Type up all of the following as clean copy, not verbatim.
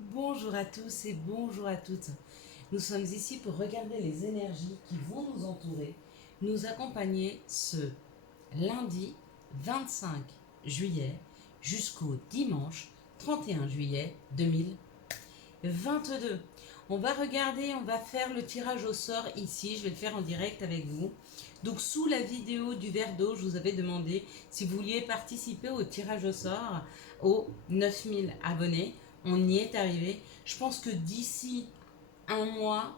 Bonjour à tous et bonjour à toutes. Nous sommes ici pour regarder les énergies qui vont nous entourer, nous accompagner ce lundi 25 juillet jusqu'au dimanche 31 juillet 2022. On va regarder, on va faire le tirage au sort ici, je vais le faire en direct avec vous. Donc sous la vidéo du verre d'eau, je vous avais demandé si vous vouliez participer au tirage au sort aux 9000 abonnés. On y est arrivé. Je pense que d'ici un mois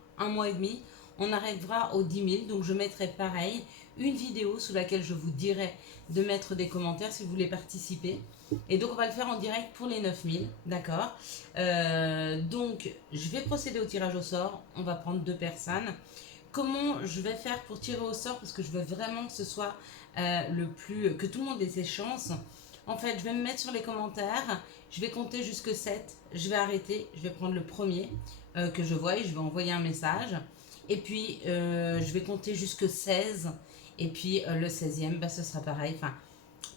et demi, on arrivera aux 10 000. Donc je mettrai pareil une vidéo sous laquelle je vous dirai de mettre des commentaires si vous voulez participer. Et donc on va le faire en direct pour les 9000, d'accord. Donc je vais procéder au tirage au sort. On va prendre 2 personnes. Comment je vais faire pour tirer au sort, parce que je veux vraiment que ce soit que tout le monde ait ses chances. En fait, je vais me mettre sur les commentaires, je vais compter jusque 7, je vais arrêter, je vais prendre le premier que je vois et je vais envoyer un message. Et puis, je vais compter jusque 16. Et puis, le 16e, bah, ce sera pareil. Enfin,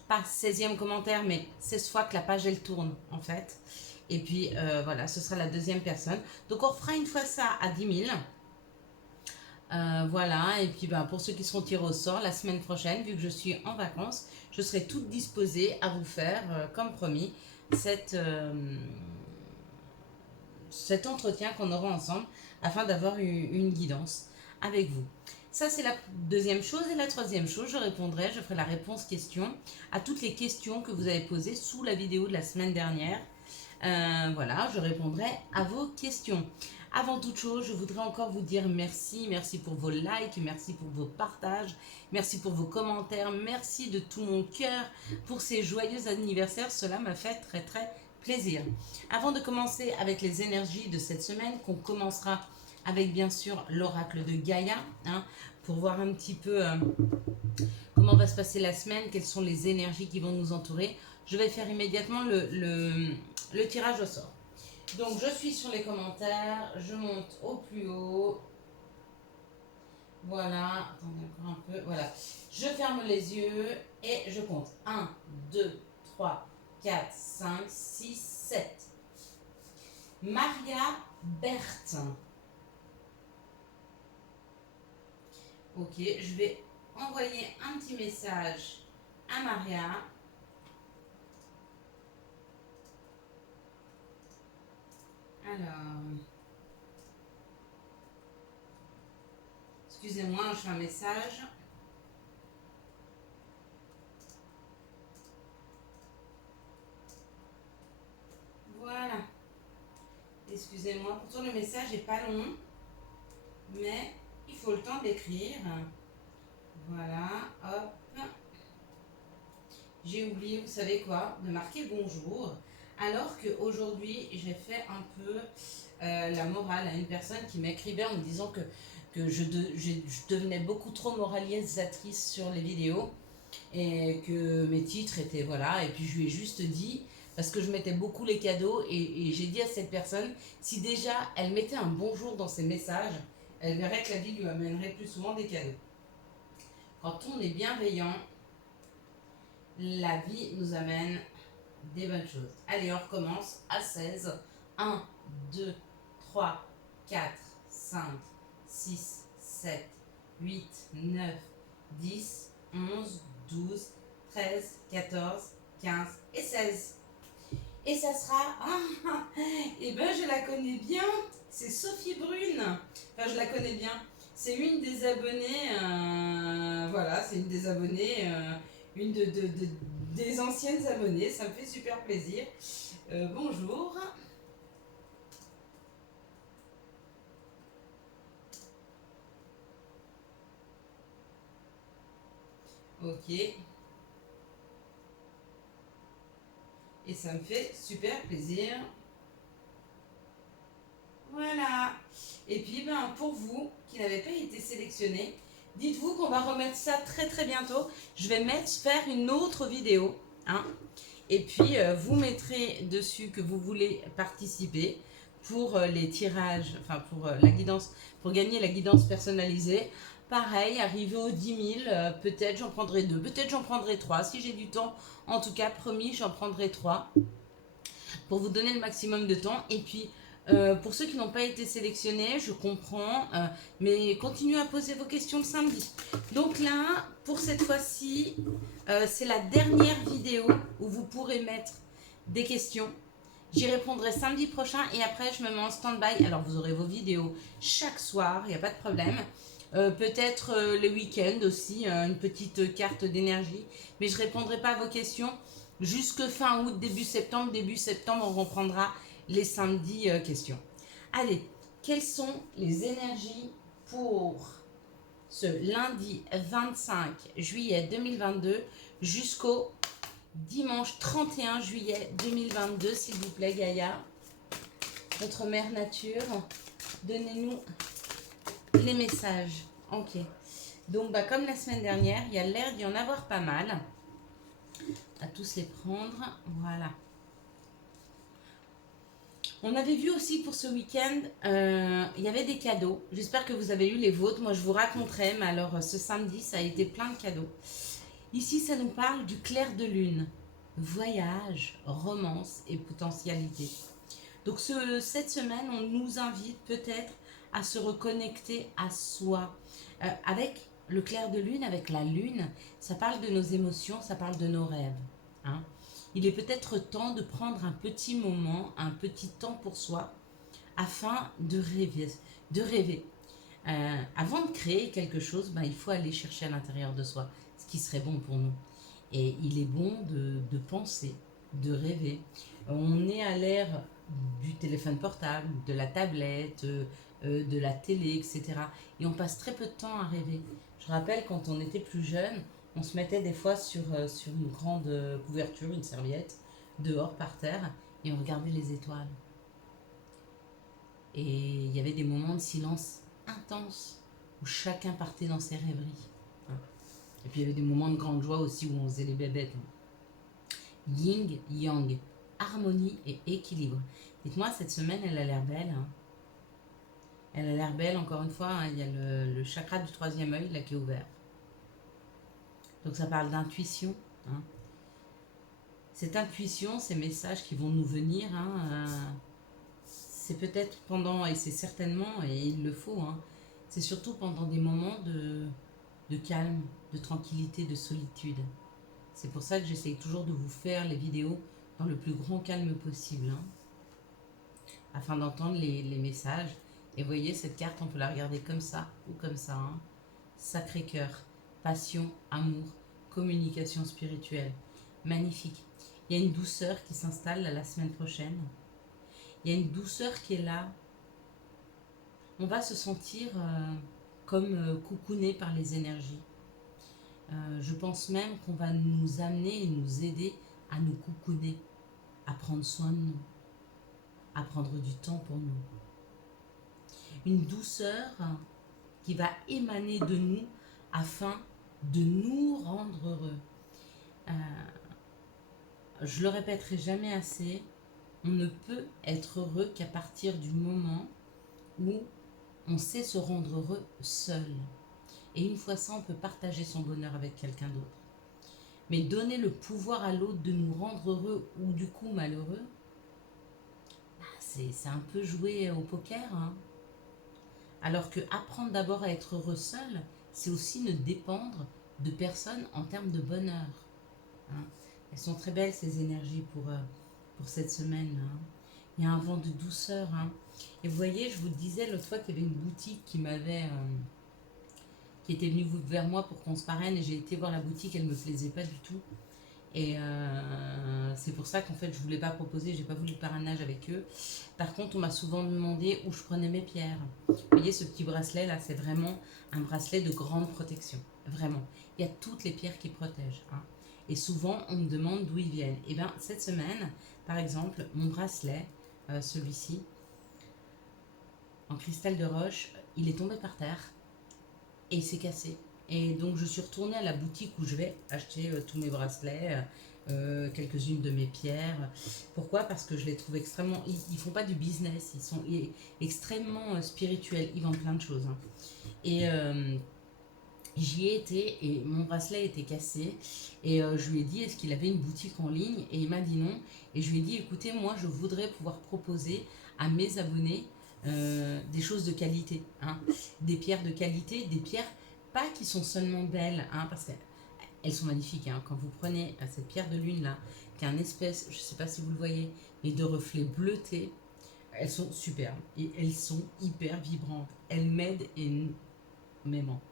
pas 16e commentaire, mais 16 fois que la page, elle tourne, en fait. Et puis, voilà, ce sera la deuxième personne. Donc, on fera une fois ça à 10 000. Voilà, et puis pour ceux qui seront tirés au sort, la semaine prochaine, vu que je suis en vacances, je serai toute disposée à vous faire, comme promis, cette, cet entretien qu'on aura ensemble afin d'avoir une guidance avec vous. Ça, c'est la deuxième chose. Et la troisième chose, je ferai la réponse question à toutes les questions que vous avez posées sous la vidéo de la semaine dernière. Voilà, je répondrai à vos questions. Avant toute chose, je voudrais encore vous dire merci. Merci pour vos likes, merci pour vos partages, merci pour vos commentaires, merci de tout mon cœur pour ces joyeux anniversaires. Cela m'a fait très très plaisir. Avant de commencer avec les énergies de cette semaine, qu'on commencera avec bien sûr l'oracle de Gaïa, hein, pour voir un petit peu comment va se passer la semaine, quelles sont les énergies qui vont nous entourer. Je vais faire immédiatement le tirage au sort. Donc je suis sur les commentaires, je monte au plus haut. Voilà, attendez encore un peu. Voilà, je ferme les yeux et je compte 1, 2, 3, 4, 5, 6, 7. Maria Berthe. Ok, je vais envoyer un petit message à Maria. Alors, excusez-moi, je fais un message. Voilà. Excusez-moi, pourtant le message n'est pas long, mais il faut le temps d'écrire. Voilà, hop. J'ai oublié, vous savez quoi, de marquer bonjour, alors qu'aujourd'hui, j'ai fait un peu la morale à une personne qui m'écrivait en me disant que je devenais beaucoup trop moralisatrice sur les vidéos et que mes titres étaient, voilà, et puis je lui ai juste dit, parce que je mettais beaucoup les cadeaux, et j'ai dit à cette personne, si déjà elle mettait un bonjour dans ses messages, elle verrait que la vie lui amènerait plus souvent des cadeaux. Quand on est bienveillant, la vie nous amène des bonnes choses. Allez, on recommence à 16. 1, 2, 3, 4, 5, 6, 7, 8, 9, 10, 11, 12, 13, 14, 15 et 16. Et ça sera... et ben je la connais bien, c'est Sophie Brune. Enfin, je la connais bien. C'est une des abonnées, voilà, c'est une des abonnées, une des anciennes abonnées. Ça me fait super plaisir. Bonjour. Ok. Et ça me fait super plaisir. Voilà. Et puis, pour vous qui n'avez pas été sélectionné, dites-vous qu'on va remettre ça très très bientôt. Je vais faire une autre vidéo, hein. Et puis, vous mettrez dessus que vous voulez participer pour les tirages, enfin pour la guidance, pour gagner la guidance personnalisée. Pareil, arrivé aux 10 000, peut-être j'en prendrai 2, peut-être j'en prendrai 3. Si j'ai du temps, en tout cas, promis, j'en prendrai 3 pour vous donner le maximum de temps. Et puis, pour ceux qui n'ont pas été sélectionnés, je comprends, mais continuez à poser vos questions le samedi. Donc là, pour cette fois-ci, c'est la dernière vidéo où vous pourrez mettre des questions. J'y répondrai samedi prochain et après je me mets en stand-by. Alors vous aurez vos vidéos chaque soir, il n'y a pas de problème. Peut-être les week-ends aussi, une petite carte d'énergie. Mais je ne répondrai pas à vos questions jusque fin août, début septembre. Début septembre, on reprendra les samedis questions. Allez, quelles sont les énergies pour ce lundi 25 juillet 2022 jusqu'au dimanche 31 juillet 2022, s'il vous plaît, Gaïa, notre mère nature, donnez-nous les messages. Ok. Donc, comme la semaine dernière, il y a l'air d'y en avoir pas mal. À tous les prendre. Voilà. On avait vu aussi pour ce week-end, il y avait des cadeaux. J'espère que vous avez eu les vôtres. Moi, je vous raconterai, mais alors ce samedi, ça a été plein de cadeaux. Ici, ça nous parle du clair de lune. Voyage, romance et potentialité. Donc, cette semaine, on nous invite peut-être à se reconnecter à soi. Avec le clair de lune, avec la lune, ça parle de nos émotions, ça parle de nos rêves. Hein. Il est peut-être temps de prendre un petit moment, un petit temps pour soi, afin de rêver. Avant de créer quelque chose, il faut aller chercher à l'intérieur de soi ce qui serait bon pour nous. Et il est bon de penser, de rêver. On est à l'ère du téléphone portable, de la tablette, de la télé, etc. Et on passe très peu de temps à rêver. Je rappelle, quand on était plus jeune, on se mettait des fois sur une grande couverture, une serviette, dehors par terre, et on regardait les étoiles. Et il y avait des moments de silence intense où chacun partait dans ses rêveries. Et puis il y avait des moments de grande joie aussi où on faisait les bébêtes. Yin, yang, harmonie et équilibre. Dites-moi, cette semaine, elle a l'air belle. Hein. Elle a l'air belle, encore une fois, il y a le chakra du troisième œil là qui est ouvert. Donc ça parle d'intuition. Hein. Cette intuition, ces messages qui vont nous venir, c'est peut-être pendant, et c'est certainement, et il le faut, c'est surtout pendant des moments de calme, de tranquillité, de solitude. C'est pour ça que j'essaye toujours de vous faire les vidéos dans le plus grand calme possible, afin d'entendre les messages. Et vous voyez, cette carte, on peut la regarder comme ça ou comme ça. Sacré-Cœur, passion, amour, communication spirituelle. Magnifique. Il y a une douceur qui s'installe la semaine prochaine. Il y a une douceur qui est là. On va se sentir comme coucouné par les énergies. Je pense même qu'on va nous amener et nous aider à nous coucouner, à prendre soin de nous, à prendre du temps pour nous. Une douceur qui va émaner de nous afin de nous rendre heureux. Je le répéterai jamais assez, on ne peut être heureux qu'à partir du moment où on sait se rendre heureux seul. Et une fois ça, on peut partager son bonheur avec quelqu'un d'autre. Mais donner le pouvoir à l'autre de nous rendre heureux ou du coup malheureux, c'est un peu jouer au poker. Alors que apprendre d'abord à être heureux seul, c'est aussi ne dépendre de personne en termes de bonheur. Elles sont très belles ces énergies pour cette semaine. Il y a un vent de douceur. Et vous voyez, je vous disais l'autre fois qu'il y avait une boutique qui était venue vers moi pour qu'on se parraine, et j'ai été voir la boutique, elle ne me plaisait pas du tout. Et c'est pour ça qu'en fait je ne voulais pas proposer, j'ai pas voulu le parrainage avec eux. Par contre, on m'a souvent demandé où je prenais mes pierres. Vous voyez, ce petit bracelet là, c'est vraiment un bracelet de grande protection. Vraiment. Il y a toutes les pierres qui protègent. Et souvent, on me demande d'où ils viennent. Et bien, cette semaine, par exemple, mon bracelet, celui-ci, en cristal de roche, il est tombé par terre et il s'est cassé. Et donc, je suis retournée à la boutique où je vais acheter tous mes bracelets, quelques-unes de mes pierres. Pourquoi? Parce que je les trouve extrêmement... Ils font pas du business, ils sont extrêmement spirituels. Ils vendent plein de choses. Et J'y ai été et mon bracelet était cassé. Et je lui ai dit, est-ce qu'il avait une boutique en ligne? Et il m'a dit non. Et je lui ai dit, écoutez, moi, je voudrais pouvoir proposer à mes abonnés des choses de qualité, hein. Des pierres de qualité, des pierres pas qui sont seulement belles, hein, parce qu'elles sont magnifiques, hein. Quand vous prenez cette pierre de lune là, qui a un espèce, je ne sais pas si vous le voyez, mais de reflets bleutés, elles sont superbes et elles sont hyper vibrantes. Elles m'aident énormément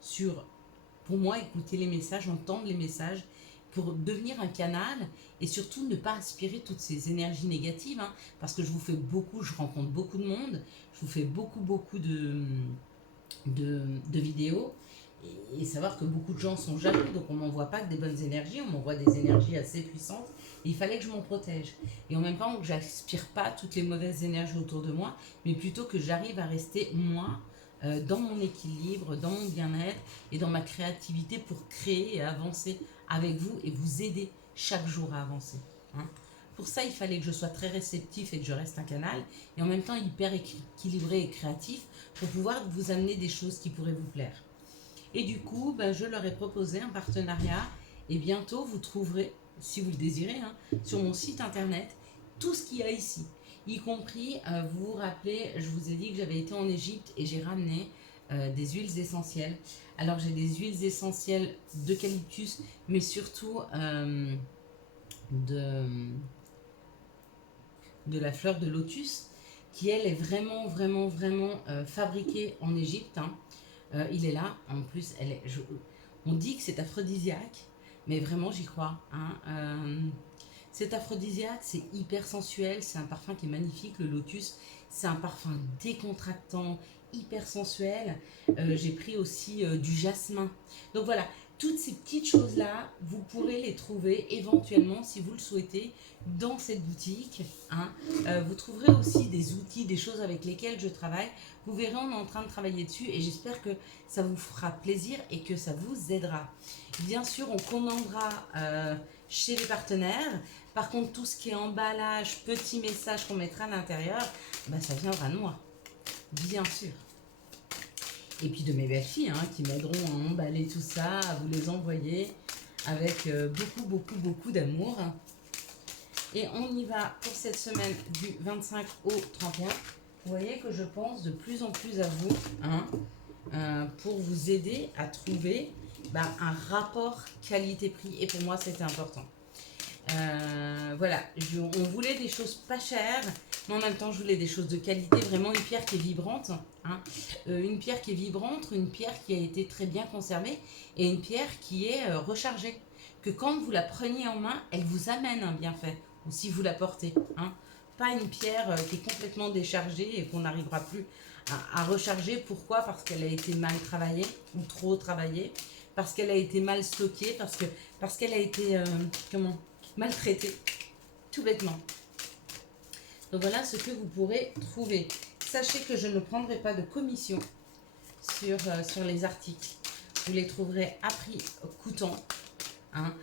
sur, pour moi, écouter les messages, entendre les messages, pour devenir un canal et surtout ne pas aspirer toutes ces énergies négatives, hein, parce que je vous fais beaucoup, je rencontre beaucoup de monde, je vous fais beaucoup de vidéos et savoir que beaucoup de gens sont jaloux, donc on m'envoie pas que des bonnes énergies, on m'envoie des énergies assez puissantes et il fallait que je m'en protège. Et en même temps que j'aspire pas toutes les mauvaises énergies autour de moi, mais plutôt que j'arrive à rester moi dans mon équilibre, dans mon bien-être et dans ma créativité pour créer et avancer avec vous et vous aider chaque jour à avancer, hein. Pour ça, il fallait que je sois très réceptif et que je reste un canal, et en même temps hyper équilibré et créatif pour pouvoir vous amener des choses qui pourraient vous plaire. Et du coup, ben, je leur ai proposé un partenariat, et bientôt vous trouverez, si vous le désirez, hein, sur mon site internet, tout ce qu'il y a ici. Y compris, vous vous rappelez, je vous ai dit que j'avais été en Égypte et j'ai ramené des huiles essentielles. Alors j'ai des huiles essentielles d'eucalyptus, mais surtout de, de la fleur de lotus, qui elle est vraiment fabriquée en Égypte, hein. Il est là, en plus, on dit que c'est aphrodisiaque, mais vraiment j'y crois, hein. C'est aphrodisiaque, c'est hyper sensuel, c'est un parfum qui est magnifique, le lotus, c'est un parfum décontractant, hyper sensuel. J'ai pris aussi du jasmin. Donc voilà, toutes ces petites choses-là, vous pourrez les trouver éventuellement, si vous le souhaitez, dans cette boutique, hein. Vous trouverez aussi des outils, des choses avec lesquelles je travaille. Vous verrez, on est en train de travailler dessus et j'espère que ça vous fera plaisir et que ça vous aidera. Bien sûr, on commandera chez les partenaires. Par contre, tout ce qui est emballage, petits messages qu'on mettra à l'intérieur, bah, ça viendra de moi, bien sûr. Et puis de mes belles filles, hein, qui m'aideront à emballer tout ça, à vous les envoyer avec beaucoup d'amour. Et on y va pour cette semaine du 25 au 31. Vous voyez que je pense de plus en plus à vous, hein, pour vous aider à trouver un rapport qualité-prix. Et pour moi, c'était important. Voilà, on voulait des choses pas chères, mais en même temps, je voulais des choses de qualité, vraiment une pierre qui est vibrante, hein. Une pierre qui est vibrante, une pierre qui a été très bien conservée et une pierre qui est rechargée. Que quand vous la preniez en main, elle vous amène un bienfait, ou si vous la portez, hein. Pas une pierre qui est complètement déchargée et qu'on n'arrivera plus à recharger. Pourquoi? Parce qu'elle a été mal travaillée ou trop travaillée, parce qu'elle a été mal stockée, parce qu'elle a été maltraitée, tout bêtement. Donc voilà ce que vous pourrez trouver. Sachez que je ne prendrai pas de commission sur les articles. Vous les trouverez à prix coûtant, hein.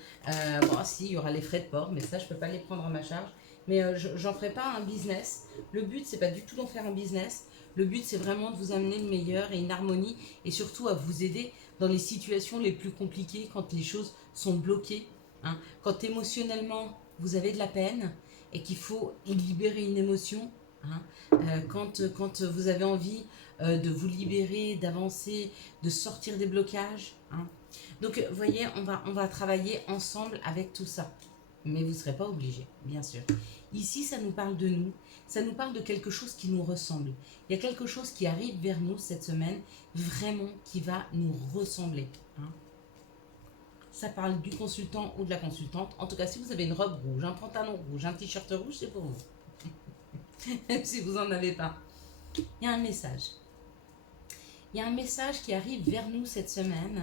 Bon, si, il y aura les frais de port, mais ça, je ne peux pas les prendre à ma charge. Mais j'en ferai pas un business. Le but, c'est pas du tout d'en faire un business. Le but, c'est vraiment de vous amener le meilleur et une harmonie, et surtout à vous aider dans les situations les plus compliquées, quand les choses sont bloquées, hein. Quand émotionnellement, vous avez de la peine et qu'il faut libérer une émotion, hein. Quand vous avez envie de vous libérer, d'avancer, de sortir des blocages, hein. Donc, vous voyez, on va travailler ensemble avec tout ça. Mais vous ne serez pas obligé, bien sûr. Ici, ça nous parle de nous. Ça nous parle de quelque chose qui nous ressemble. Il y a quelque chose qui arrive vers nous cette semaine, vraiment qui va nous ressembler, hein. Ça parle du consultant ou de la consultante. En tout cas, si vous avez une robe rouge, un pantalon rouge, un t-shirt rouge, c'est pour vous. Même si vous n'en avez pas. Il y a un message. Il y a un message qui arrive vers nous cette semaine.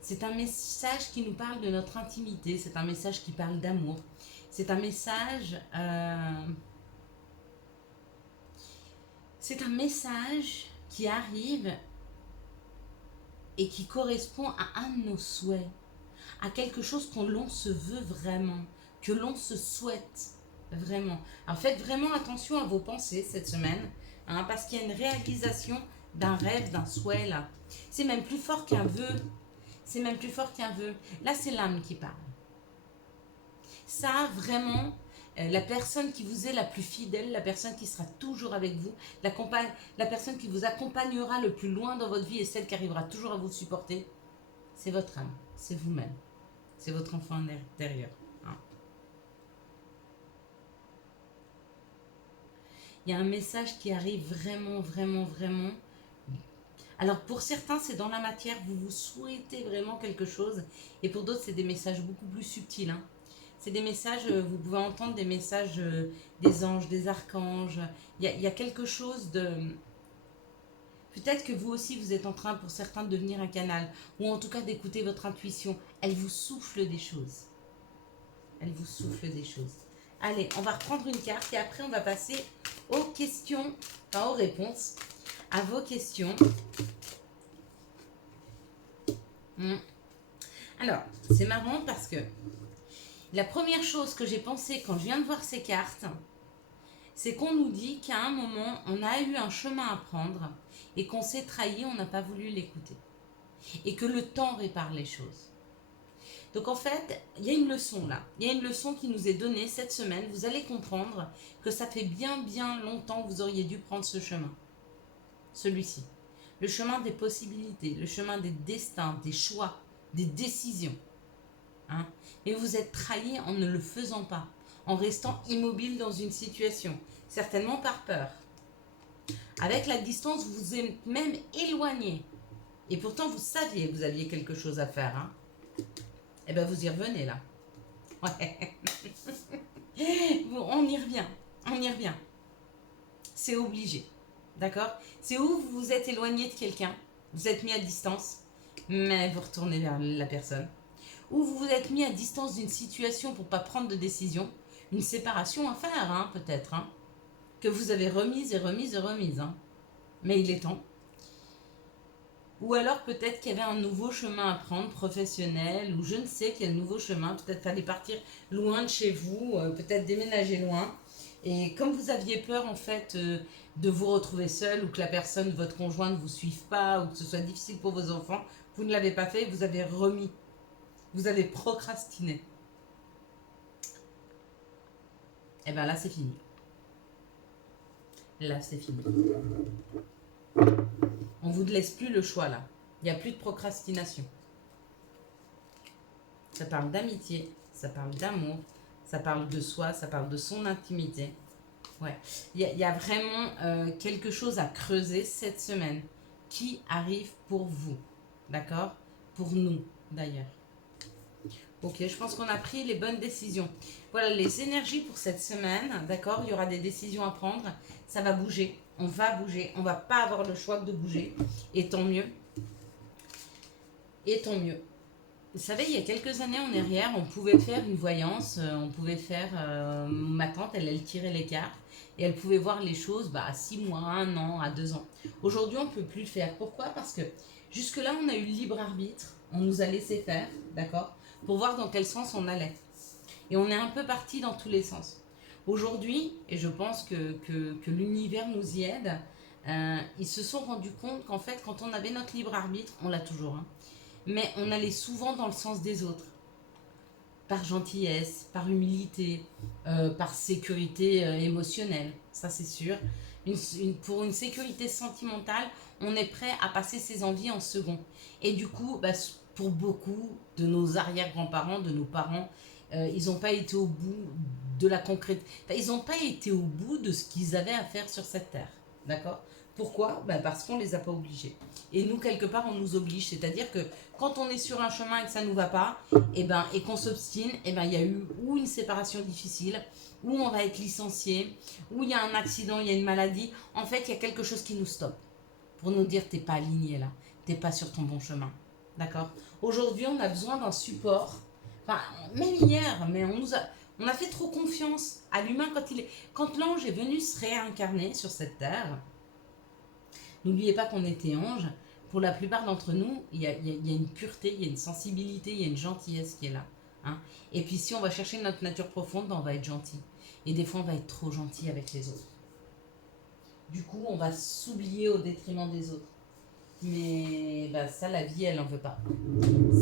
C'est un message qui nous parle de notre intimité. C'est un message qui parle d'amour. C'est un message... c'est un message qui arrive et qui correspond à un de nos souhaits, à quelque chose qu'on l'on se veut vraiment, que l'on se souhaite vraiment. Alors faites vraiment attention à vos pensées cette semaine, hein, parce qu'il y a une réalisation d'un rêve, d'un souhait là. C'est même plus fort qu'un vœu, C'est même plus fort qu'un vœu. Là, c'est l'âme qui parle. Ça, vraiment, la personne qui vous est la plus fidèle, la personne qui sera toujours avec vous, la personne qui vous accompagnera le plus loin dans votre vie et celle qui arrivera toujours à vous supporter, c'est votre âme, c'est vous-même, c'est votre enfant intérieur. Hein. Il y a un message qui arrive vraiment, vraiment, vraiment. Alors pour certains, c'est dans la matière, vous souhaitez vraiment quelque chose, et pour d'autres, c'est des messages beaucoup plus subtils. Hein. C'est des messages, vous pouvez entendre des messages des anges, des archanges. Il y a quelque chose de... Peut-être que vous aussi, vous êtes en train, pour certains, de devenir un canal, ou en tout cas d'écouter votre intuition. Elle vous souffle des choses. Elle vous souffle des choses. Allez, on va reprendre une carte et après, on va passer aux questions, enfin aux réponses, à vos questions. Alors, c'est marrant parce que la première chose que j'ai pensé quand je viens de voir ces cartes, c'est qu'on nous dit qu'à un moment, on a eu un chemin à prendre et qu'on s'est trahi, on n'a pas voulu l'écouter. Et que le temps répare les choses. Donc en fait, il y a une leçon là. Il y a une leçon qui nous est donnée cette semaine. Vous allez comprendre que ça fait bien longtemps que vous auriez dû prendre ce chemin. Celui-ci. Le chemin des possibilités, le chemin des destins, des choix, des décisions. Hein? Et vous êtes trahi en ne le faisant pas, en restant immobile dans une situation, certainement par peur. Avec la distance, vous vous êtes même éloigné. Et pourtant, vous saviez que vous aviez quelque chose à faire. Hein? Et bien, vous y revenez là. Ouais. Bon, on y revient. C'est obligé. D'accord? C'est où vous vous êtes éloigné de quelqu'un, vous êtes mis à distance, mais vous retournez vers la personne. Ou vous vous êtes mis à distance d'une situation pour ne pas prendre de décision, une séparation à faire, hein, peut-être, hein, que vous avez remise. Hein. Mais il est temps. Ou alors peut-être qu'il y avait un nouveau chemin à prendre, professionnel, ou je ne sais quel nouveau chemin. Peut-être fallait partir loin de chez vous, peut-être déménager loin. Et comme vous aviez peur en fait de vous retrouver seul, ou que la personne, votre conjoint ne vous suive pas, ou que ce soit difficile pour vos enfants, vous ne l'avez pas fait, vous avez remis. Vous avez procrastiné. Et bien là c'est fini. Là c'est fini. On ne vous laisse plus le choix là. Il n'y a plus de procrastination. Ça parle d'amitié, ça parle d'amour, ça parle de soi, ça parle de son intimité. Ouais. Il y a vraiment quelque chose à creuser cette semaine qui arrive pour vous. D'accord? Pour nous d'ailleurs. Ok, je pense qu'on a pris les bonnes décisions. Voilà les énergies pour cette semaine. D'accord? Il y aura des décisions à prendre. Ça va bouger. On va bouger. On ne va pas avoir le choix de bouger. Et tant mieux. Et tant mieux. Vous savez, il y a quelques années en arrière, on pouvait faire une voyance. On pouvait faire... ma tante, elle tirait les cartes. Et elle pouvait voir les choses à 6 mois, 1 an, à 2 ans. Aujourd'hui, on ne peut plus le faire. Pourquoi? Parce que jusque-là, on a eu le libre arbitre. On nous a laissé faire. D'accord? Pour voir dans quel sens on allait. Et on est un peu parti dans tous les sens. Aujourd'hui, et je pense que l'univers nous y aide, ils se sont rendus compte qu'en fait, quand on avait notre libre arbitre, on l'a toujours, hein, mais on allait souvent dans le sens des autres. Par gentillesse, par humilité, par sécurité émotionnelle, ça c'est sûr. Pour une sécurité sentimentale, on est prêt à passer ses envies en second. Et du coup, pour beaucoup de nos arrière-grands-parents, de nos parents, ils n'ont pas été au bout de la concrète. Enfin, ils n'ont pas été au bout de ce qu'ils avaient à faire sur cette terre. D'accord? Pourquoi? Parce qu'on ne les a pas obligés. Et nous, quelque part, on nous oblige. C'est-à-dire que quand on est sur un chemin et que ça ne nous va pas, et qu'on s'obstine, il y a eu ou une séparation difficile, ou on va être licencié, ou il y a un accident, il y a une maladie. En fait, il y a quelque chose qui nous stoppe. Pour nous dire, t'es pas aligné là. T'es pas sur ton bon chemin. D'accord? Aujourd'hui, on a besoin d'un support. Enfin, même hier, mais on a fait trop confiance à l'humain quand l'ange est venu se réincarner sur cette terre. N'oubliez pas qu'on était ange. Pour la plupart d'entre nous, il y a une pureté, il y a une sensibilité, il y a une gentillesse qui est là. Hein. Et puis si on va chercher notre nature profonde, on va être gentil. Et des fois, on va être trop gentil avec les autres. Du coup, on va s'oublier au détriment des autres. Mais bah, ça, la vie, elle en veut pas.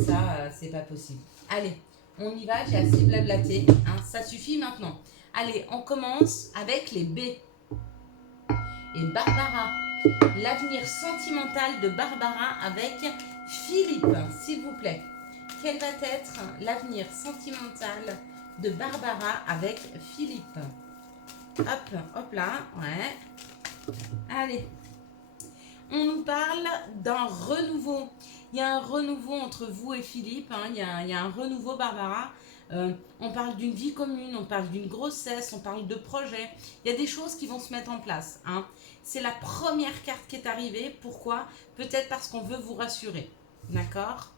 Ça, c'est pas possible. Allez, on y va, j'ai assez blablaté. Hein, ça suffit maintenant. Allez, on commence avec les B. Et Barbara. L'avenir sentimental de Barbara avec Philippe, s'il vous plaît. Quel va être l'avenir sentimental de Barbara avec Philippe? Hop, hop là, ouais. Allez. On nous parle d'un renouveau. Il y a un renouveau entre vous et Philippe. Hein. Il y a un renouveau, Barbara. On parle d'une vie commune, on parle d'une grossesse, on parle de projets. Il y a des choses qui vont se mettre en place. Hein. C'est la première carte qui est arrivée. Pourquoi? Peut-être parce qu'on veut vous rassurer. D'accord?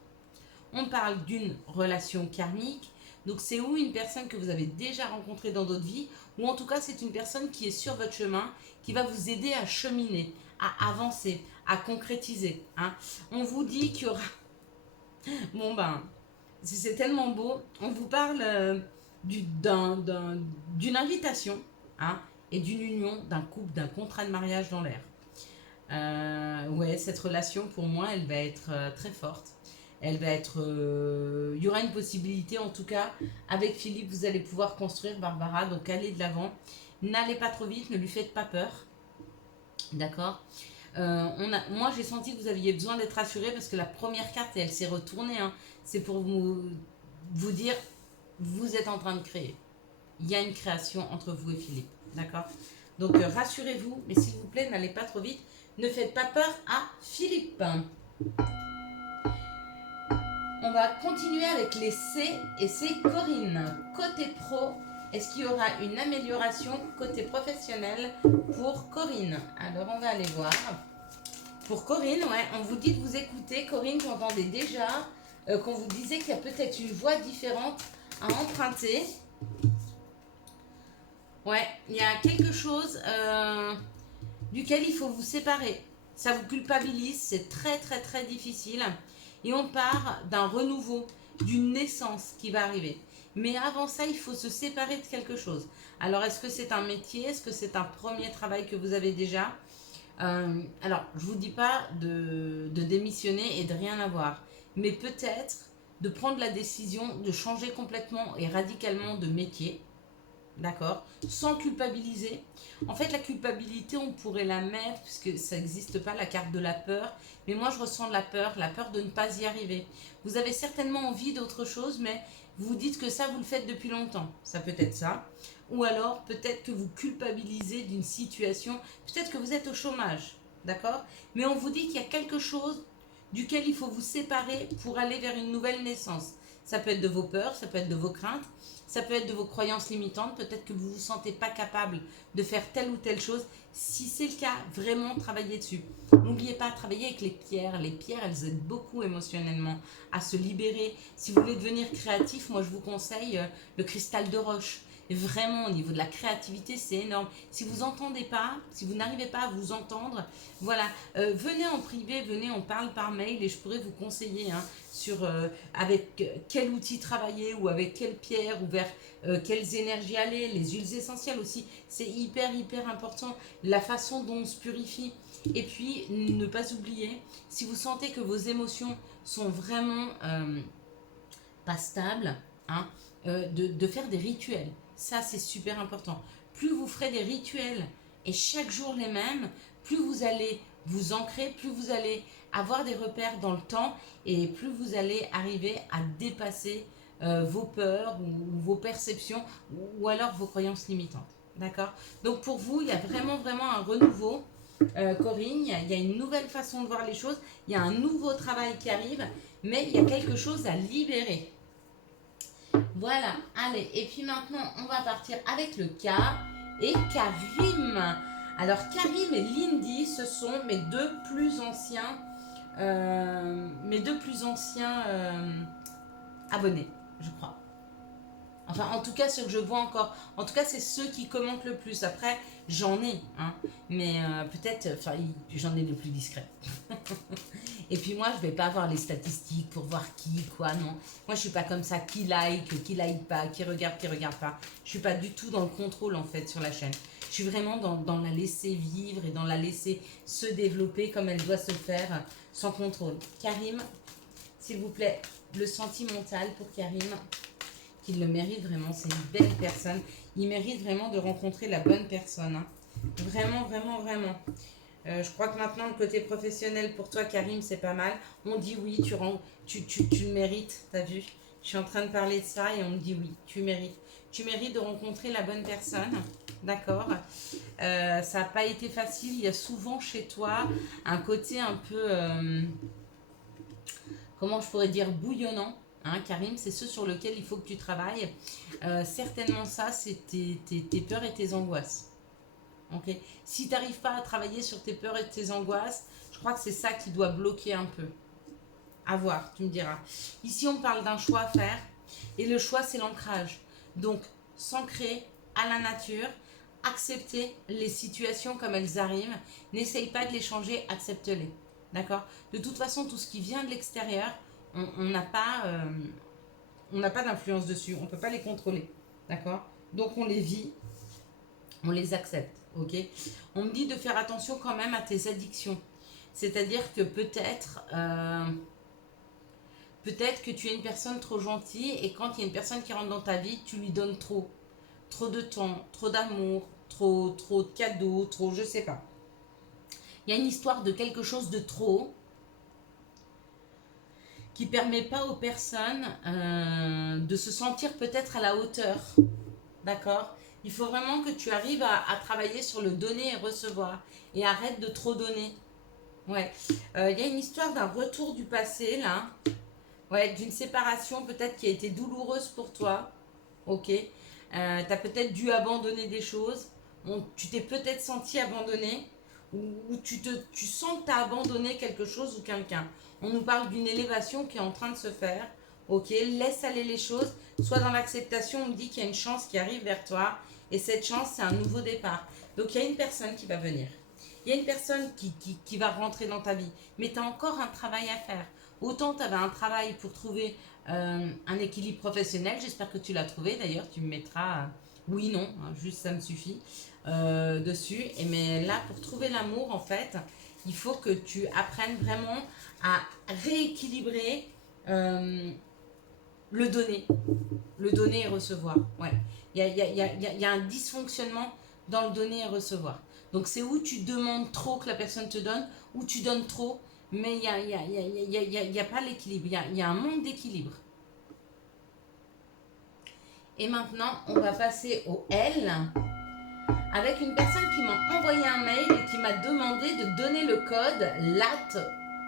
On parle d'une relation karmique. Donc c'est ou une personne que vous avez déjà rencontrée dans d'autres vies, ou en tout cas c'est une personne qui est sur votre chemin, qui va vous aider à cheminer, à avancer, à concrétiser. Hein. On vous dit qu'il y aura... Bon ben, c'est tellement beau. On vous parle d'une invitation, hein, et d'une union, d'un couple, d'un contrat de mariage dans l'air. Ouais, cette relation pour moi, elle va être très forte. Elle va être... il y aura une possibilité, en tout cas, avec Philippe, vous allez pouvoir construire, Barbara. Donc allez de l'avant. N'allez pas trop vite, ne lui faites pas peur. D'accord. Moi, j'ai senti que vous aviez besoin d'être rassuré parce que la première carte, elle s'est retournée. Hein. C'est pour vous dire, vous êtes en train de créer. Il y a une création entre vous et Philippe. D'accord. Donc, rassurez-vous, mais s'il vous plaît, n'allez pas trop vite. Ne faites pas peur à Philippe. On va continuer avec les C et c'est Corinne. Côté pro, est-ce qu'il y aura une amélioration côté professionnel pour Corinne? Alors on va aller voir. Pour Corinne, ouais, on vous dit de vous écouter. Corinne, j'entendais déjà qu'on vous disait qu'il y a peut-être une voie différente à emprunter. Ouais, il y a quelque chose duquel il faut vous séparer. Ça vous culpabilise, c'est très très très difficile. Et on part d'un renouveau, d'une naissance qui va arriver. Mais avant ça, il faut se séparer de quelque chose. Alors, est-ce que c'est un métier? Est-ce que c'est un premier travail que vous avez déjà? Alors, je ne vous dis pas de démissionner et de rien avoir. Mais peut-être de prendre la décision de changer complètement et radicalement de métier. D'accord? Sans culpabiliser. En fait, la culpabilité, on pourrait la mettre, puisque ça n'existe pas, la carte de la peur. Mais moi, je ressens de la peur de ne pas y arriver. Vous avez certainement envie d'autre chose, mais vous vous dites que ça, vous le faites depuis longtemps. Ça peut être ça. Ou alors, peut-être que vous culpabilisez d'une situation. Peut-être que vous êtes au chômage. D'accord? Mais on vous dit qu'il y a quelque chose duquel il faut vous séparer pour aller vers une nouvelle naissance. Ça peut être de vos peurs, ça peut être de vos craintes, ça peut être de vos croyances limitantes. Peut-être que vous ne vous sentez pas capable de faire telle ou telle chose. Si c'est le cas, vraiment travaillez dessus. N'oubliez pas, travailler avec les pierres. Les pierres, elles aident beaucoup émotionnellement à se libérer. Si vous voulez devenir créatif, moi je vous conseille le cristal de roche. Et vraiment, au niveau de la créativité, c'est énorme. Si vous n'entendez pas, si vous n'arrivez pas à vous entendre, voilà, venez en privé, venez, on parle par mail et je pourrais vous conseiller sur avec quel outil travailler ou avec quelle pierre ou vers quelles énergies aller, les huiles essentielles aussi. C'est hyper, hyper important. La façon dont on se purifie. Et puis, ne pas oublier, si vous sentez que vos émotions sont vraiment pas stables, hein, de faire des rituels. Ça, c'est super important. Plus vous ferez des rituels et chaque jour les mêmes, plus vous allez vous ancrer, plus vous allez avoir des repères dans le temps et plus vous allez arriver à dépasser vos peurs ou vos perceptions ou alors vos croyances limitantes. D'accord? Donc pour vous, il y a vraiment, vraiment un renouveau. Corinne, il y a une nouvelle façon de voir les choses, il y a un nouveau travail qui arrive, mais il y a quelque chose à libérer. Voilà, allez, et puis maintenant, on va partir avec le K et Karim. Alors, Karim et Lindy, ce sont mes deux plus anciens, abonnés, je crois. Enfin, en tout cas, ceux que je vois encore. En tout cas, c'est ceux qui commentent le plus. Après, j'en ai, hein. Mais peut-être, enfin, j'en ai les plus discrets. Et puis moi, je vais pas avoir les statistiques pour voir qui, quoi, non. Moi, je suis pas comme ça, qui like pas, qui regarde pas. Je suis pas du tout dans le contrôle, en fait, sur la chaîne. Je suis vraiment dans la laisser vivre et dans la laisser se développer comme elle doit se faire, sans contrôle. Karim, s'il vous plaît, le sentimental pour Karim, qu'il le mérite vraiment, c'est une belle personne. Il mérite vraiment de rencontrer la bonne personne. Hein. Vraiment, vraiment, vraiment. Je crois que maintenant, le côté professionnel pour toi, Karim, c'est pas mal. On dit oui, tu le mérites, t'as vu? Je suis en train de parler de ça et on me dit oui, tu mérites. Tu mérites de rencontrer la bonne personne, d'accord? Ça n'a pas été facile. Il y a souvent chez toi un côté un peu, comment je pourrais dire, bouillonnant. Hein, Karim, c'est ce sur lequel il faut que tu travailles. Certainement ça, c'est tes peurs et tes angoisses. Okay. Si tu n'arrives pas à travailler sur tes peurs et tes angoisses, je crois que c'est ça qui doit bloquer un peu. À voir, tu me diras. Ici, on parle d'un choix à faire. Et le choix, c'est l'ancrage. Donc, s'ancrer à la nature, accepter les situations comme elles arrivent. N'essaye pas de les changer, accepte-les. D'accord? De toute façon, tout ce qui vient de l'extérieur, on n'a pas d'influence dessus. On ne peut pas les contrôler. D'accord? Donc, on les vit, on les accepte. Ok? On me dit de faire attention quand même à tes addictions. C'est-à-dire que peut-être que tu es une personne trop gentille et quand il y a une personne qui rentre dans ta vie, tu lui donnes trop. Trop de temps, trop d'amour, trop de cadeaux, trop je sais pas. Il y a une histoire de quelque chose de trop qui permet pas aux personnes de se sentir peut-être à la hauteur. D'accord? Il faut vraiment que tu arrives à travailler sur le donner et recevoir. Et arrête de trop donner. Ouais. Il y a une histoire d'un retour du passé, là. Ouais, d'une séparation peut-être qui a été douloureuse pour toi. Ok. Tu as peut-être dû abandonner des choses. Tu t'es peut-être senti abandonné. Ou tu sens que tu as abandonné quelque chose ou quelqu'un. On nous parle d'une élévation qui est en train de se faire. Ok, laisse aller les choses. Sois dans l'acceptation. On me dit qu'il y a une chance qui arrive vers toi. Et cette chance, c'est un nouveau départ. Donc, il y a une personne qui va venir. Il y a une personne qui va rentrer dans ta vie. Mais tu as encore un travail à faire. Autant tu avais un travail pour trouver un équilibre professionnel. J'espère que tu l'as trouvé. D'ailleurs, tu me mettras oui, non. Hein, juste, ça me suffit dessus. Mais là, pour trouver l'amour, en fait, il faut que tu apprennes vraiment à rééquilibrer le donner et recevoir. Ouais. Il y a un dysfonctionnement dans le donner et recevoir. Donc c'est où tu demandes trop que la personne te donne, ou tu donnes trop, mais il n'y a pas l'équilibre, il y a un manque d'équilibre. Et maintenant, on va passer au L, avec une personne qui m'a envoyé un mail et qui m'a demandé de donner le code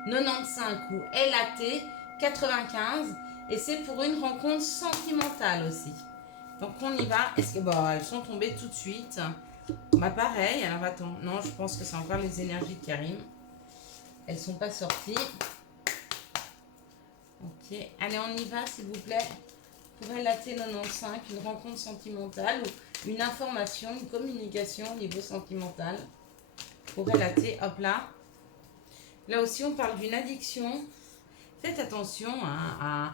LAT95 ou LAT95. Et c'est pour une rencontre sentimentale aussi. Donc on y va. Est-ce que elles sont tombées tout de suite? Bah pareil. Alors attends. Non, je pense que c'est encore les énergies de Karim. Elles sont pas sorties. Ok. Allez, on y va s'il vous plaît. Pour LAT95, une rencontre sentimentale ou une information, une communication au niveau sentimental. Pour LAT, hop là. Là aussi, on parle d'une addiction. Faites attention à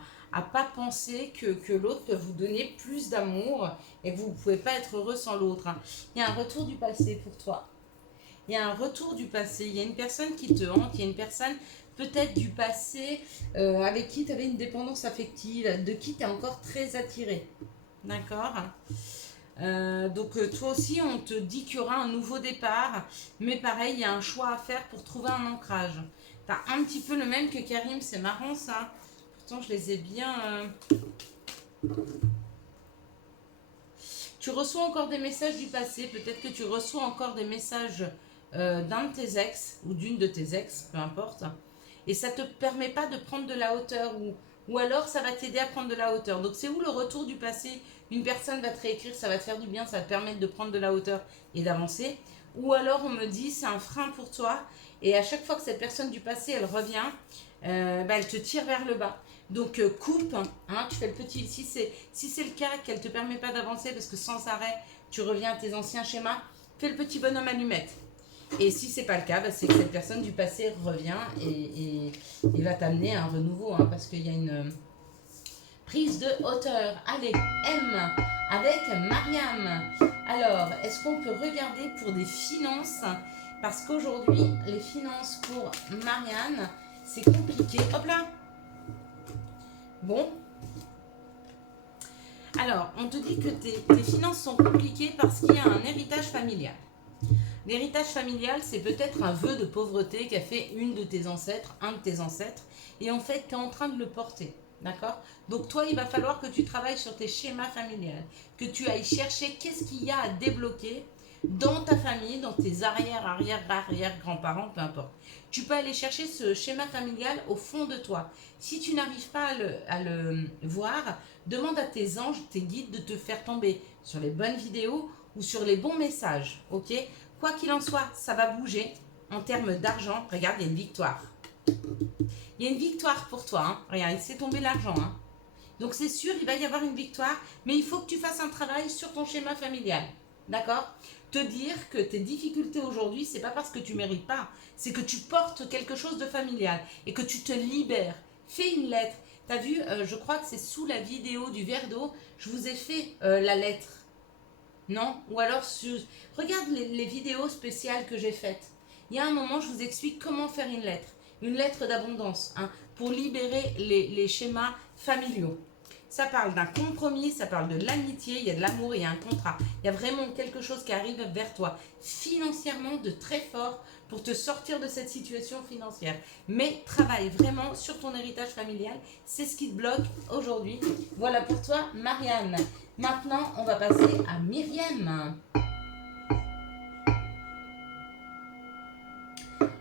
pas penser que l'autre peut vous donner plus d'amour et que vous ne pouvez pas être heureux sans l'autre. Il y a un retour du passé pour toi. Il y a un retour du passé. Il y a une personne qui te hante. Il y a une personne peut-être du passé avec qui tu avais une dépendance affective, de qui tu es encore très attiré. D'accord? Donc toi aussi, on te dit qu'il y aura un nouveau départ. Mais pareil, il y a un choix à faire pour trouver un ancrage. Tu as un petit peu le même que Karim. C'est marrant ça. Je les ai bien... Tu reçois encore des messages du passé. Peut-être que tu reçois encore des messages d'un de tes ex ou d'une de tes ex, peu importe. Et ça ne te permet pas de prendre de la hauteur ou alors ça va t'aider à prendre de la hauteur. Donc c'est où le retour du passé? Une personne va te réécrire, ça va te faire du bien, ça va te permettre de prendre de la hauteur et d'avancer. Ou alors on me dit c'est un frein pour toi et à chaque fois que cette personne du passé elle revient, elle te tire vers le bas. Donc coupe, hein, tu fais le petit. Si c'est le cas qu'elle ne te permet pas d'avancer parce que sans arrêt tu reviens à tes anciens schémas, fais le petit bonhomme allumette. Et si c'est pas le cas, c'est que cette personne du passé revient et va t'amener à un renouveau, hein, parce qu'il y a une prise de hauteur. Allez, M avec Mariam. Alors, est-ce qu'on peut regarder pour des finances? Parce qu'aujourd'hui, les finances pour Marianne, c'est compliqué. Hop là. Bon. Alors, on te dit que tes finances sont compliquées parce qu'il y a un héritage familial. L'héritage familial, c'est peut-être un vœu de pauvreté qu'a fait une de tes ancêtres, un de tes ancêtres, et en fait, tu es en train de le porter. D'accord? Donc toi, il va falloir que tu travailles sur tes schémas familiales, que tu ailles chercher qu'est-ce qu'il y a à débloquer dans ta famille, dans tes arrière-grands-parents, peu importe. Tu peux aller chercher ce schéma familial au fond de toi. Si tu n'arrives pas à le voir, demande à tes anges, tes guides de te faire tomber sur les bonnes vidéos ou sur les bons messages. Ok? Quoi qu'il en soit, ça va bouger en termes d'argent. Regarde, il y a une victoire. Il y a une victoire pour toi. Hein. Regarde, il s'est tombé l'argent. Hein. Donc c'est sûr, il va y avoir une victoire, mais il faut que tu fasses un travail sur ton schéma familial. D'accord? Te dire que tes difficultés aujourd'hui, c'est pas parce que tu mérites pas, c'est que tu portes quelque chose de familial et que tu te libères. Fais une lettre. T'as vu, je crois que c'est sous la vidéo du verre d'eau, je vous ai fait la lettre. Non? Ou alors, regarde les vidéos spéciales que j'ai faites. Il y a un moment, je vous explique comment faire une lettre. Une lettre d'abondance, hein, pour libérer les schémas familiaux. Ça parle d'un compromis, ça parle de l'amitié, il y a de l'amour, il y a un contrat. Il y a vraiment quelque chose qui arrive vers toi financièrement de très fort pour te sortir de cette situation financière. Mais travaille vraiment sur ton héritage familial, c'est ce qui te bloque aujourd'hui. Voilà pour toi, Marianne. Maintenant, on va passer à Myriam.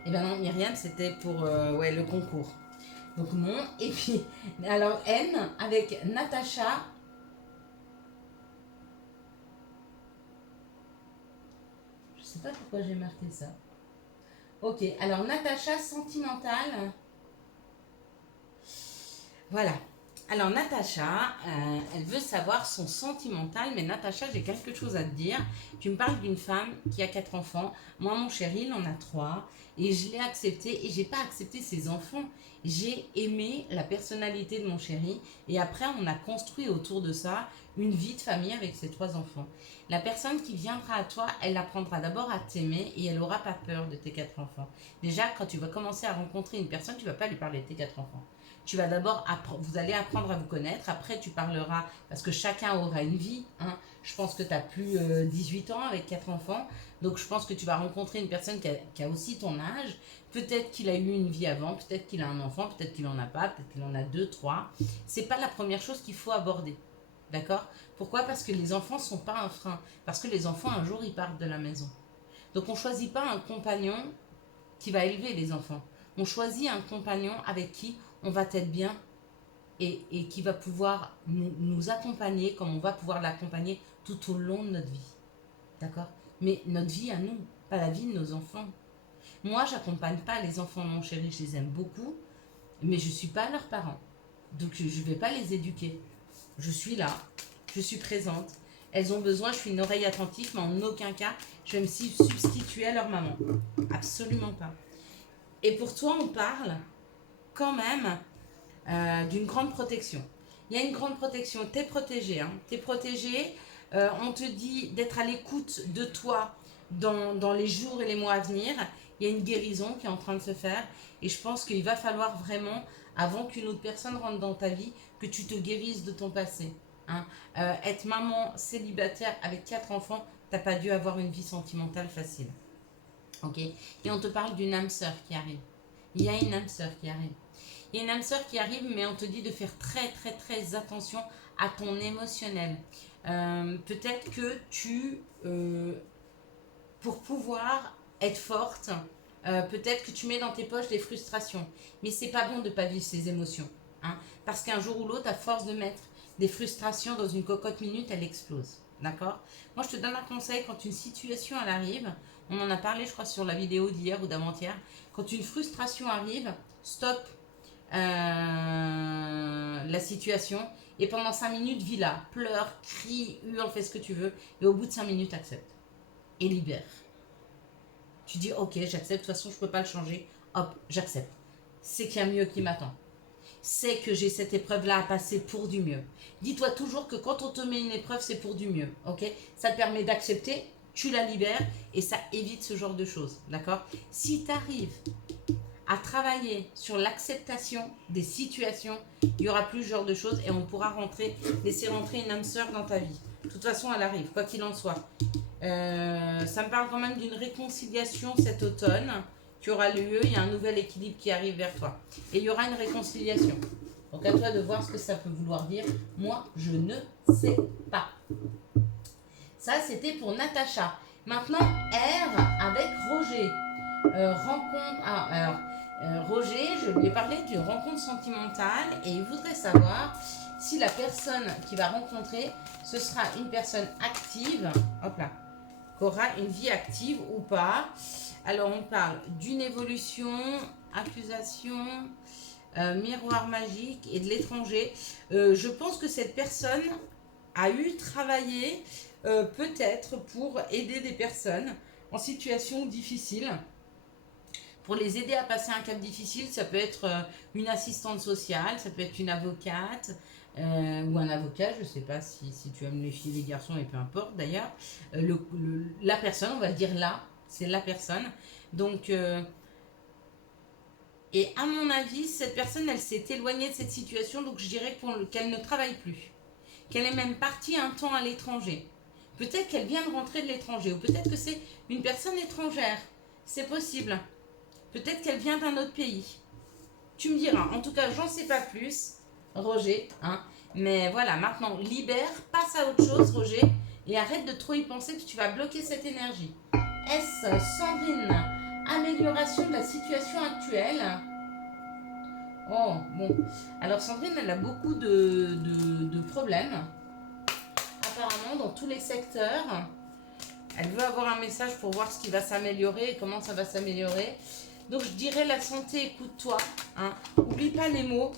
Eh ben non, Myriam, c'était pour ouais, le concours. Donc non. Et puis, alors N avec Natacha. Je sais pas pourquoi j'ai marqué ça. Ok, alors Natacha sentimentale. Voilà. Alors Natacha, elle veut savoir son sentimental, mais Natacha, j'ai quelque chose à te dire. Tu me parles d'une femme qui a 4 enfants. Moi, mon chéri, il en a 3. Et je l'ai accepté, et j'ai pas accepté ses enfants. J'ai aimé la personnalité de mon chéri. Et après, on a construit autour de ça une vie de famille avec ses 3 enfants. La personne qui viendra à toi, elle apprendra d'abord à t'aimer et elle n'aura pas peur de tes 4 enfants. Déjà, quand tu vas commencer à rencontrer une personne, tu vas pas lui parler de tes 4 enfants. Tu vas d'abord vous allez apprendre à vous connaître. Après, tu parleras, parce que chacun aura une vie. Hein. Je pense que tu as plus 18 ans avec 4 enfants. Donc, je pense que tu vas rencontrer une personne qui a aussi ton âge. Peut-être qu'il a eu une vie avant, peut-être qu'il a un enfant, peut-être qu'il n'en a pas, peut-être qu'il en a 2, 3. C'est pas la première chose qu'il faut aborder. D'accord? Pourquoi? Parce que les enfants ne sont pas un frein. Parce que les enfants, un jour, ils partent de la maison. Donc, on ne choisit pas un compagnon qui va élever les enfants. On choisit un compagnon avec qui on va être bien et qui va pouvoir nous accompagner comme on va pouvoir l'accompagner tout au long de notre vie. D'accord? Mais notre vie à nous, pas la vie de nos enfants. Moi, j'accompagne pas les enfants de mon chéri, je les aime beaucoup, mais je ne suis pas leurs parents. Donc, je ne vais pas les éduquer. Je suis là, je suis présente. Elles ont besoin, je suis une oreille attentive, mais en aucun cas, je vais me substituer à leur maman. Absolument pas. Et pour toi, on parle quand même d'une grande protection. Il y a une grande protection, tu es protégé. Hein. Tu es protégé, on te dit d'être à l'écoute de toi dans les jours et les mois à venir. Il y a une guérison qui est en train de se faire et je pense qu'il va falloir vraiment, avant qu'une autre personne rentre dans ta vie, que tu te guérisses de ton passé. Hein. Être maman célibataire avec 4 enfants, tu n'as pas dû avoir une vie sentimentale facile. Ok. Et on te parle d'une âme sœur qui arrive. Il y a une âme sœur qui arrive. Il y a une âme sœur qui arrive, mais on te dit de faire très très très attention à ton émotionnel. Peut-être que pour pouvoir être forte, peut-être que tu mets dans tes poches des frustrations. Mais c'est pas bon de ne pas vivre ces émotions. Hein, parce qu'un jour ou l'autre, à force de mettre des frustrations dans une cocotte minute, elle explose. D'accord? Moi, je te donne un conseil quand une situation elle arrive. On en a parlé, je crois, sur la vidéo d'hier ou d'avant-hier. Quand une frustration arrive, stop la situation et pendant 5 minutes, vis-la. Pleure, crie, hurle, fais ce que tu veux. Et au bout de 5 minutes, accepte. Et libère. Tu dis, ok, j'accepte, de toute façon, je ne peux pas le changer. Hop, j'accepte. C'est qu'il y a mieux qui m'attend. c'est que j'ai cette épreuve-là à passer pour du mieux. Dis-toi toujours que quand on te met une épreuve, c'est pour du mieux, ok? Ça te permet d'accepter, tu la libères et ça évite ce genre de choses, d'accord? Si tu arrives à travailler sur l'acceptation des situations, il y aura plus ce genre de choses et on pourra laisser rentrer une âme sœur dans ta vie. De toute façon, elle arrive, quoi qu'il en soit. Ça me parle quand même d'une réconciliation cet automne qui aura lieu. Il y a un nouvel équilibre qui arrive vers toi. Et il y aura une réconciliation. Donc à toi de voir ce que ça peut vouloir dire. Moi, je ne sais pas. Ça, c'était pour Natacha. Maintenant, R avec Roger. Rencontre. Roger, je lui ai parlé d'une rencontre sentimentale et il voudrait savoir si la personne qu'il va rencontrer, ce sera une personne active, hop là, qui aura une vie active ou pas. Alors, on parle d'une évolution, accusation, miroir magique et de l'étranger. Je pense que cette personne a eu travaillé peut-être pour aider des personnes en situation difficile. Pour les aider à passer un cap difficile, ça peut être une assistante sociale, ça peut être une avocate ou un avocat, je ne sais pas si tu aimes les filles et les garçons, et peu importe d'ailleurs. La personne, on va dire là, c'est la personne. Donc, et à mon avis, cette personne, elle s'est éloignée de cette situation, donc je dirais qu'elle ne travaille plus. Qu'elle est même partie un temps à l'étranger. Peut-être qu'elle vient de rentrer de l'étranger, ou peut-être que c'est une personne étrangère. C'est possible. Peut-être qu'elle vient d'un autre pays. Tu me diras. En tout cas, j'en sais pas plus, Roger. Hein. Mais voilà, maintenant, libère, passe à autre chose, Roger. Et arrête de trop y penser, que tu vas bloquer cette énergie. S. Sandrine. Amélioration de la situation actuelle. Oh, bon. Alors, Sandrine, elle a beaucoup de problèmes. Apparemment, dans tous les secteurs. Elle veut avoir un message pour voir ce qui va s'améliorer et comment ça va s'améliorer. Donc, je dirais la santé, écoute-toi. Hein. Oublie pas les mots.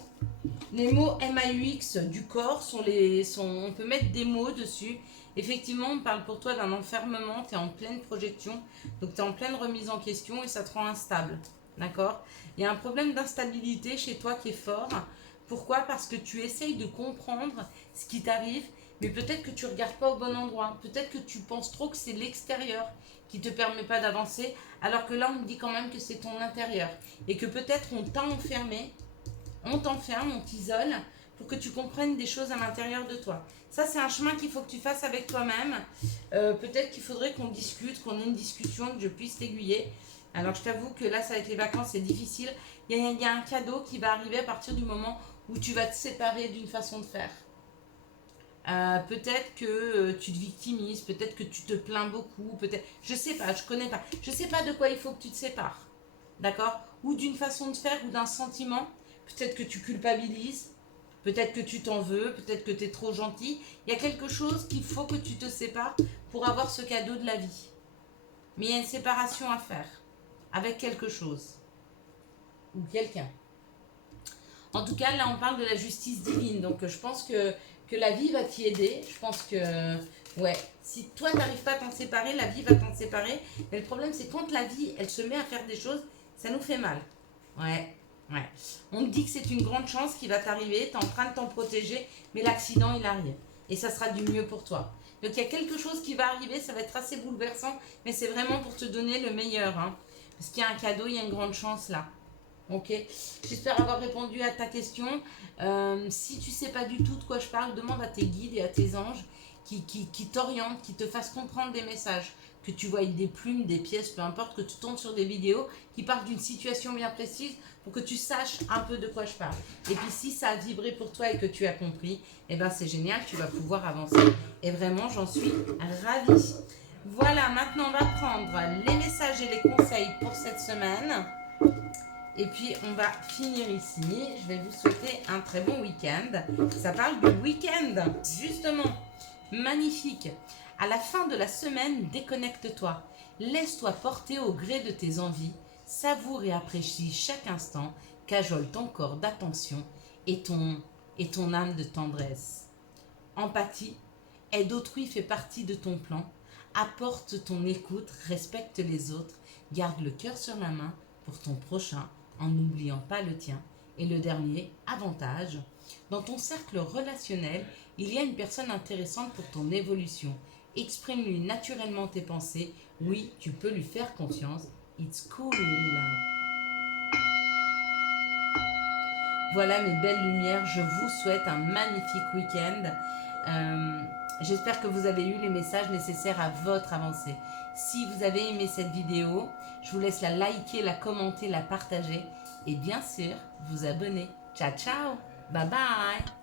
Les mots MAUX du corps, on peut mettre des mots dessus. Effectivement, on parle pour toi d'un enfermement. Tu es en pleine projection. Donc, tu es en pleine remise en question et ça te rend instable. D'accord? Il y a un problème d'instabilité chez toi qui est fort. Pourquoi? Parce que tu essayes de comprendre ce qui t'arrive, mais peut-être que tu ne regardes pas au bon endroit. Peut-être que tu penses trop que c'est l'extérieur qui ne te permet pas d'avancer, alors que là, on me dit quand même que c'est ton intérieur. Et que peut-être on t'a enfermé, on t'enferme, on t'isole, pour que tu comprennes des choses à l'intérieur de toi. Ça, c'est un chemin qu'il faut que tu fasses avec toi-même. Peut-être qu'il faudrait qu'on discute, qu'on ait une discussion, que je puisse t'aiguiller. Alors, je t'avoue que là, ça avec les vacances, c'est difficile. Il y a un cadeau qui va arriver à partir du moment où tu vas te séparer d'une façon de faire. Peut-être que tu te victimises, peut-être que tu te plains beaucoup, peut-être, je sais pas, je connais pas. Je sais pas de quoi il faut que tu te sépares. D'accord? Ou d'une façon de faire ou d'un sentiment. Peut-être que tu culpabilises, peut-être que tu t'en veux, peut-être que tu es trop gentil. Il y a quelque chose qu'il faut que tu te sépares pour avoir ce cadeau de la vie. Mais il y a une séparation à faire avec quelque chose ou quelqu'un. En tout cas, là, on parle de la justice divine. Donc, je pense que la vie va t'y aider. Je pense que, ouais, si toi, tu n'arrives pas à t'en séparer, la vie va t'en séparer. Mais le problème, c'est quand la vie, elle se met à faire des choses, ça nous fait mal. Ouais. On te dit que c'est une grande chance qui va t'arriver. Tu es en train de t'en protéger, mais l'accident, il arrive. Et ça sera du mieux pour toi. Donc, il y a quelque chose qui va arriver. Ça va être assez bouleversant, mais c'est vraiment pour te donner le meilleur. Hein. Parce qu'il y a un cadeau, il y a une grande chance là. Ok, j'espère avoir répondu à ta question. Si tu ne sais pas du tout de quoi je parle, demande à tes guides et à tes anges qui t'orientent, qui te fassent comprendre des messages. Que tu vois des plumes, des pièces, peu importe, que tu tombes sur des vidéos qui parlent d'une situation bien précise pour que tu saches un peu de quoi je parle. Et puis si ça a vibré pour toi et que tu as compris, eh ben c'est génial, tu vas pouvoir avancer. Et vraiment, j'en suis ravie. Voilà, maintenant on va prendre les messages et les conseils pour cette semaine. Et puis, on va finir ici. Je vais vous souhaiter un très bon week-end. Ça parle du week-end, justement. Magnifique. À la fin de la semaine, déconnecte-toi. Laisse-toi porter au gré de tes envies. Savoure et apprécie chaque instant. Cajole ton corps d'attention et ton âme de tendresse. Empathie. Aide autrui fait partie de ton plan. Apporte ton écoute. Respecte les autres. Garde le cœur sur la main pour ton prochain, en n'oubliant pas le tien, Et le dernier, avantage. Dans ton cercle relationnel, il y a une personne intéressante pour ton évolution. Exprime-lui naturellement tes pensées. Oui, tu peux lui faire confiance. It's cool. Voilà mes belles lumières, je vous souhaite un magnifique week-end. J'espère que vous avez eu les messages nécessaires à votre avancée. Si vous avez aimé cette vidéo, je vous laisse la liker, la commenter, la partager et bien sûr vous abonner. Ciao ciao, bye bye.